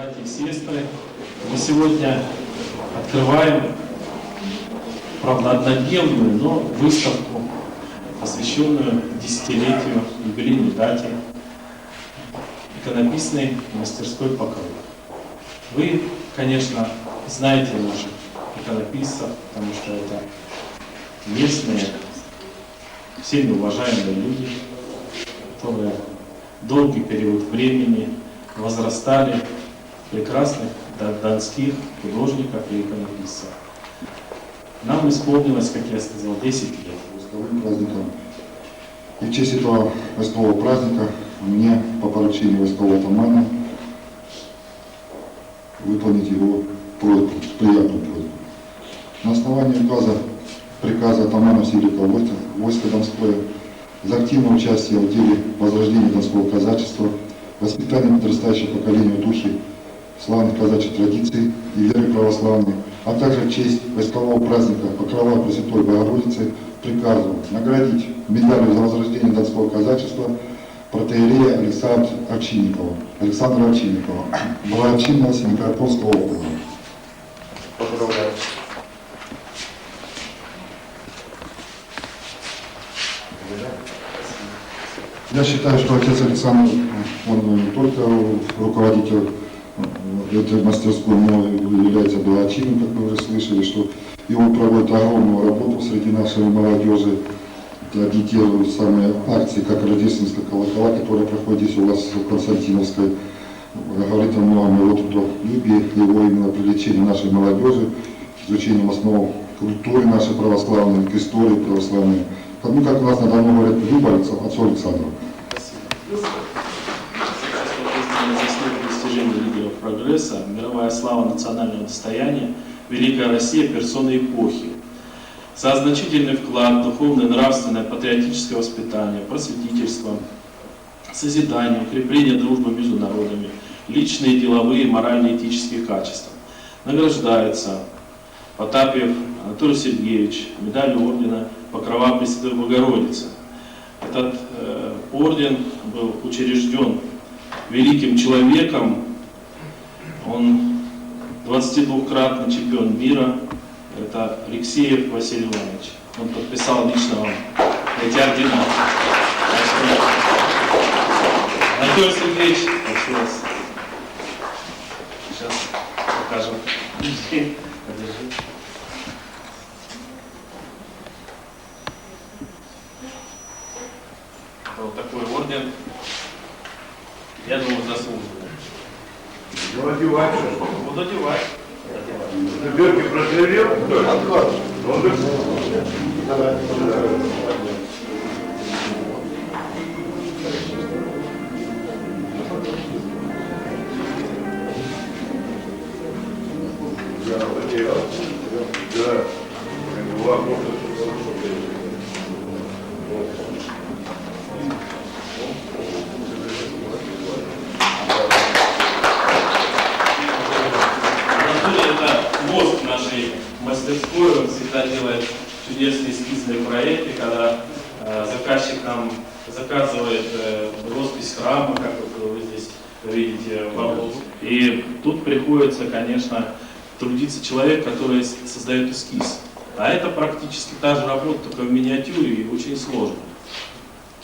Братья и сестры, мы сегодня открываем, правда, однодневную, но выставку, посвященную десятилетию, юбилейной дате иконописной мастерской Покров. Вы, конечно, знаете наших иконописцев, потому что это местные, всеми уважаемые люди, которые долгий период времени возрастали прекрасных донских художников и иконописцев. Нам исполнилось, как я сказал, 10 лет. Восковым праздником. И в честь этого воскового праздника мне по поручению воскового атамана выполнить его просьбу, приятную просьбу. На основании приказа атамана Всевеликого войска Донское за активное участие в деле возрождения донского казачества, воспитания подрастающего поколения в духе славных казачьих традиций и веры православной, а также в честь воскового праздника Покрова Пресвятой Богородицы приказываю наградить медалью за возрождение донского казачества протоиерея Александра Овчинникова, благочинного Семипетроградского округа. Поздравляю. Я считаю, что отец Александр, он не только руководитель этой мастерской, но и является благочинным, как вы уже слышали, что и он проводит огромную работу среди нашей молодежи, агитирует самые акции, как рождественская колокола, которая проходит здесь у вас в Константиновской, говорит о многом его трудолюбии, его именно привлечение нашей молодежи к изучению основ культуры нашей православной, к истории православной. Ну, как у нас на Дону говорят, Люба отцу Александру. Достижения лидеров прогресса, мировая слава национального достояния, великая Россия персоны эпохи. За значительный вклад в духовное, нравственное, патриотическое воспитание, просветительство, созидание, укрепление дружбы между народами, личные, деловые, моральные, этические качества. Награждается Потапьев Анатолий Сергеевич медалью ордена Покрова Пресвятой Богородицы. Этот орден был учрежден великим человеком, он 22-кратный чемпион мира, это Алексеев Василий Иванович. Он подписал лично вам эти ордена. Анатолий Сергеевич, прошу вас. Сейчас покажем. Подержи. Вот такой орден. Я думаю, заслуженно. Ну, одевать что? Буду одевать. Дырки просверлил? Откладывай. Давай. Мастерской, он всегда делает чудесные эскизные проекты, когда заказчик нам заказывает роспись храма, как вы здесь видите в углу. И тут приходится, конечно, трудиться человек, который создает эскиз. А это практически та же работа, только в миниатюре и очень сложно.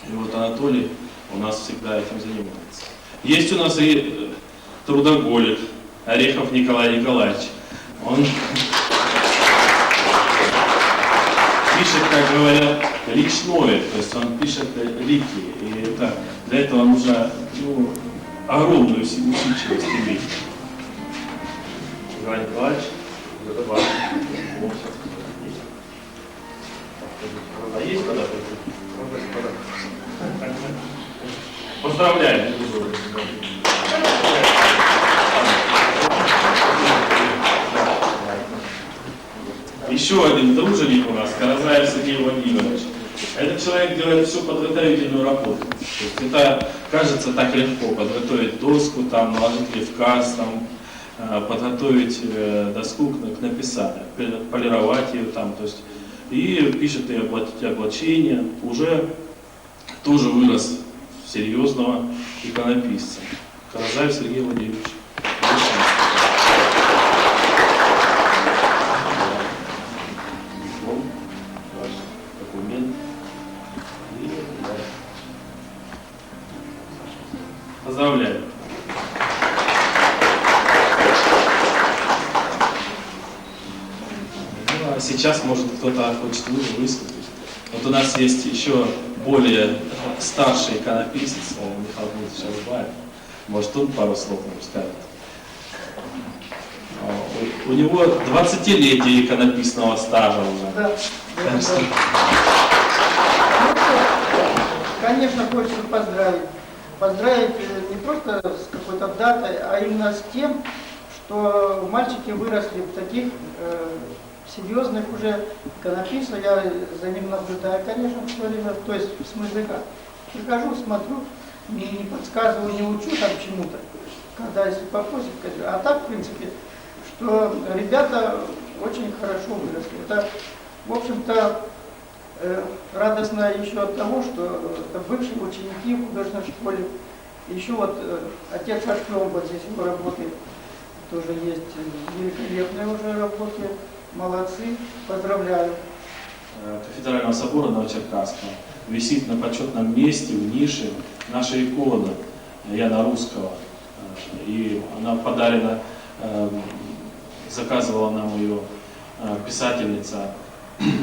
И вот Анатолий у нас всегда этим занимается. Есть у нас и трудоголик Орехов Николай Николаевич. Он пишет, как говорят, личное, то есть он пишет лики. И это, для этого нужно огромную усидчивость иметь. Николай Николаевич, давай. А есть вода? Поздравляем. Еще один друженик у нас, Каразаев Сергей Владимирович. Этот человек делает всю подготовительную работу. То есть это кажется так легко, подготовить доску, там, наложить левказ, там, подготовить доску к написанию, полировать ее там, то есть, и пишет и облачение, уже тоже вырос серьезного иконописца. Каразаев Сергей Владимирович. сейчас, может, кто-то хочет выступить. Вот у нас есть еще более старший иконописец Михаил Дмитриевич Алыбаев. Может, он пару слов нам скажет. У него 20-летие иконописного стажа уже. Да. Так что- Конечно, хочется поздравить. Поздравить не просто с какой-то датой, а именно с тем, что мальчики выросли в таких серьезных уже иконописцев. Я за ним наблюдаю, конечно, в свое время. То есть, в смысле как? Прихожу, смотрю, не подсказываю, не учу там чему-то, когда если попросят. А так, в принципе, что ребята очень хорошо выросли. Это, в общем-то, радостно еще от того, что это бывшие ученики в художественной школе. Еще вот отец Артем, вот здесь его работает, тоже есть великолепные уже работы. Молодцы, поздравляю. Кафедрального собора Новочеркасского висит на почетном месте в нише наша икона Яна Русского. И она подарена, заказывала нам ее писательница,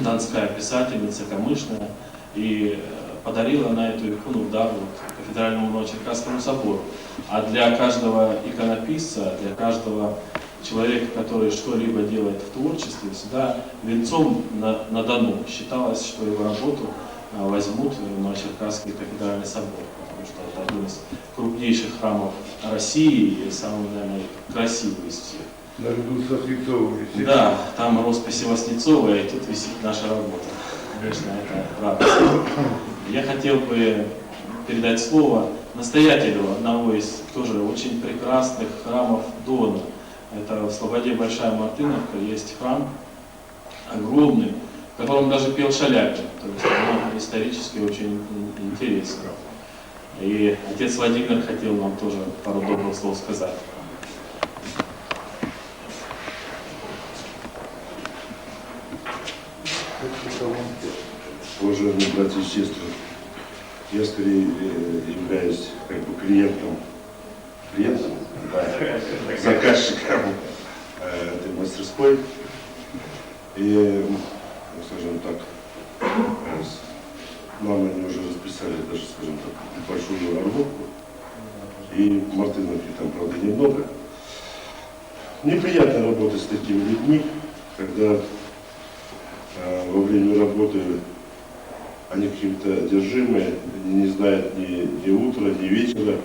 донская писательница Камышная, и подарила она эту икону в дар Кафедральному Новочеркасскому собору. А для каждого иконописца, для каждого человека, который что-либо делает в творчестве, всегда венцом на Дону считалось, что его работу возьмут в Новочеркасский кафедральный собор, потому что это один из крупнейших храмов России и самый, наверное, красивый из всех. Наряду со Свинцовым висит. Да, там росписи Васнецова, и тут висит наша работа. Конечно, это радостно. Я хотел бы передать слово настоятелю одного из тоже очень прекрасных храмов Дона. Это в Слободе Большая Мартыновка, есть храм огромный, в котором даже пел Шаляпин. То есть он исторически очень интересный. И отец Владимир хотел нам тоже пару добрых слов сказать. Уважаемые братья и сестры, я скорее являюсь как бы клиентом, да, заказчиком этой мастерской. И, скажем так, нам они уже расписали даже, скажем так, большую работку. И Мартыновки там, правда, немного. Неприятно работать с такими людьми, когда во время работы они какие-то одержимые, не знают ни утра, ни вечера.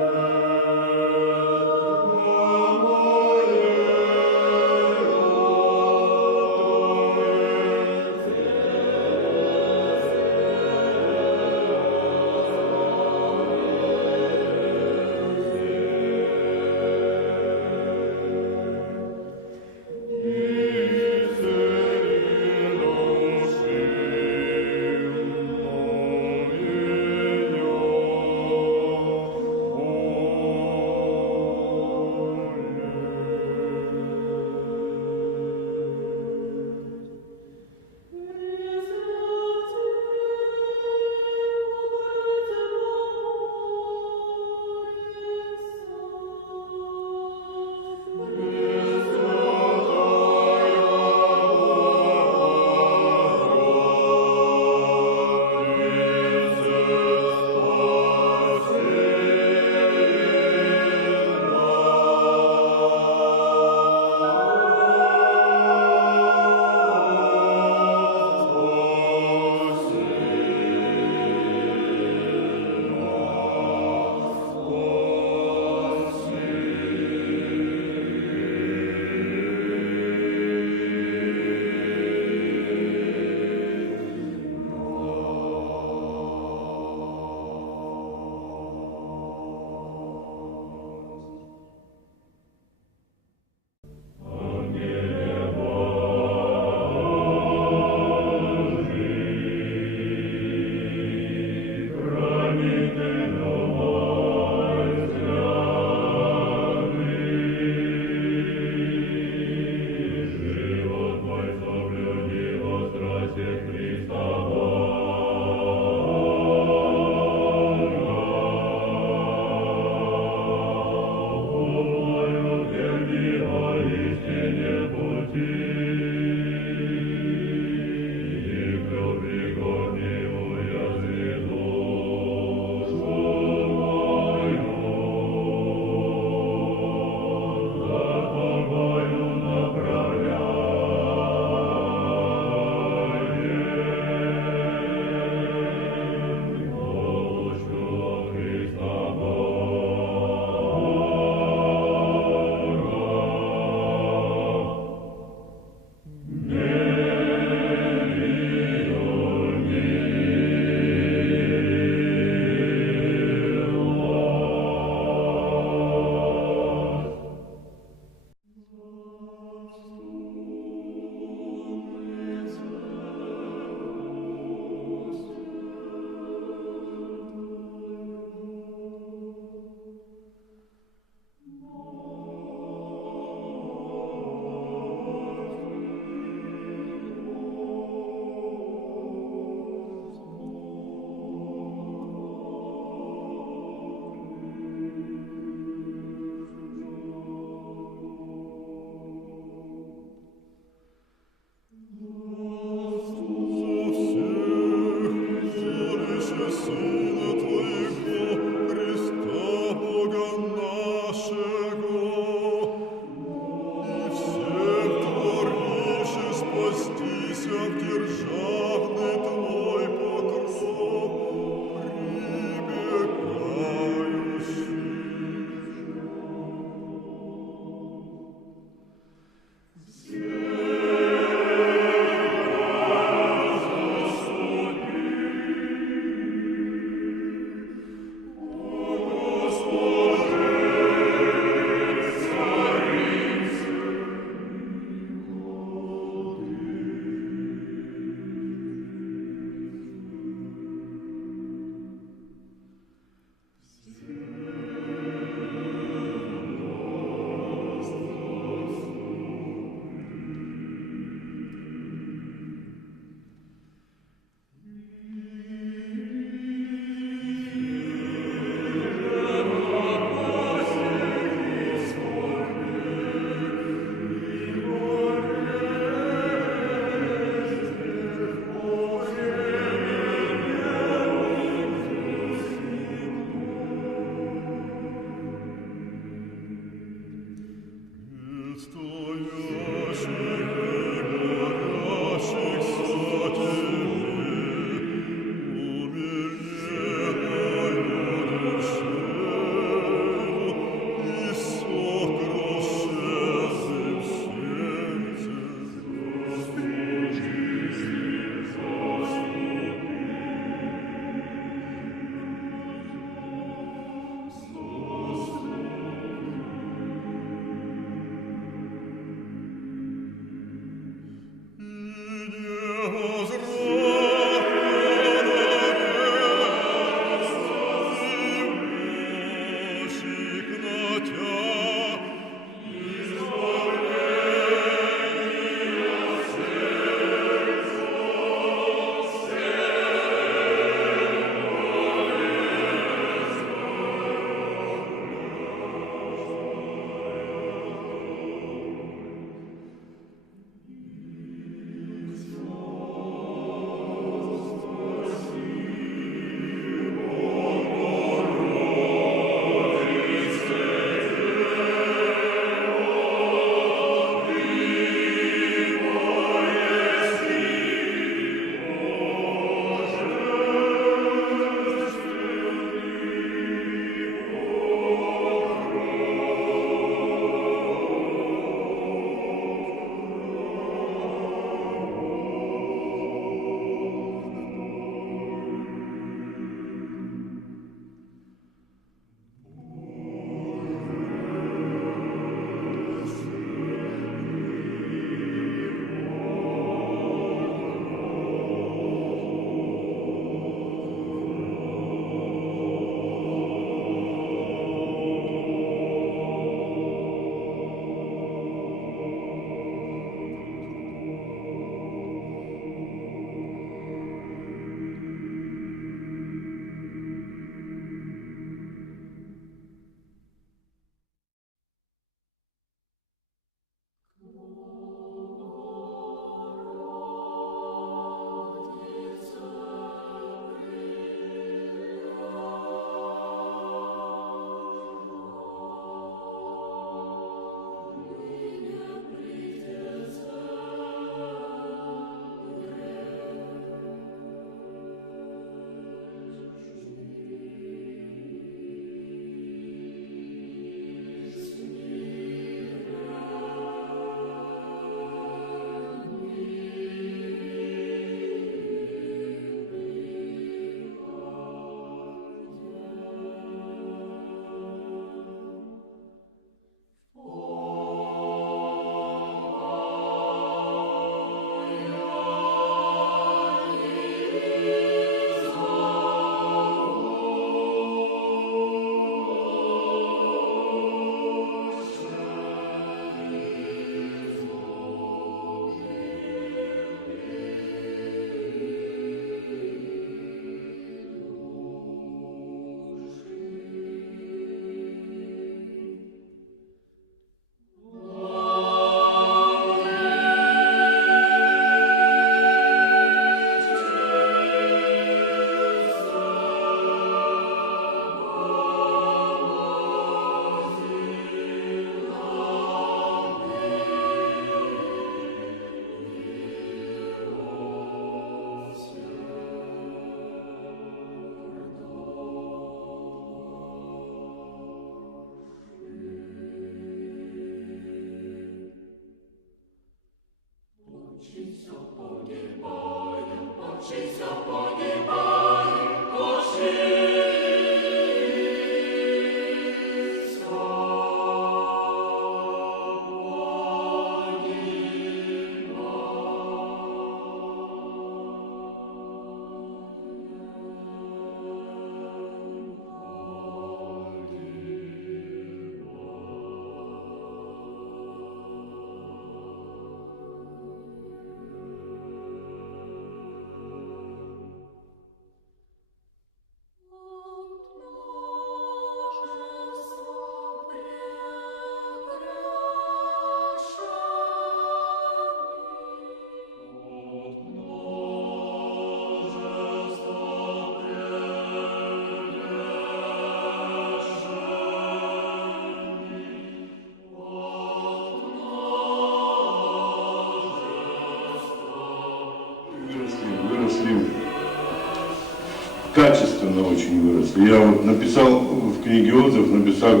она очень выросла. Я вот написал в книге отзыв, написал,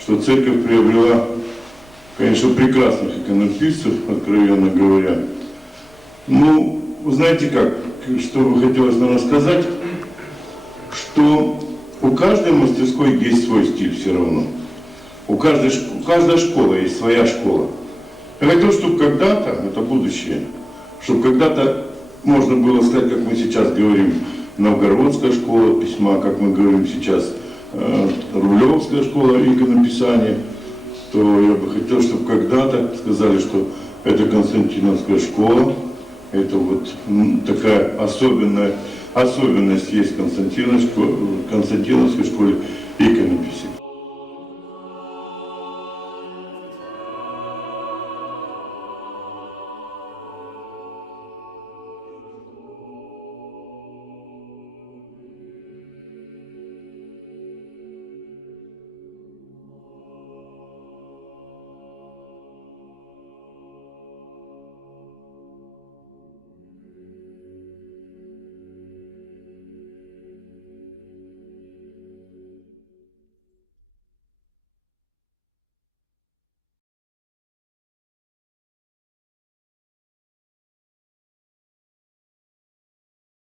что церковь приобрела, конечно, прекрасных иконописцев, откровенно говоря. Ну, вы знаете как, что бы хотелось, наверное, сказать, что у каждой мастерской есть свой стиль все равно. У каждой школы есть своя школа. Я хотел, чтобы когда-то, это будущее, чтобы когда-то можно было сказать, как мы сейчас говорим, Новгородская школа письма, как мы говорим сейчас, Рублевская школа иконописания, то я бы хотел, чтобы когда-то сказали, что это Константиновская школа, это вот такая особенность есть в Константиновской школе иконописи.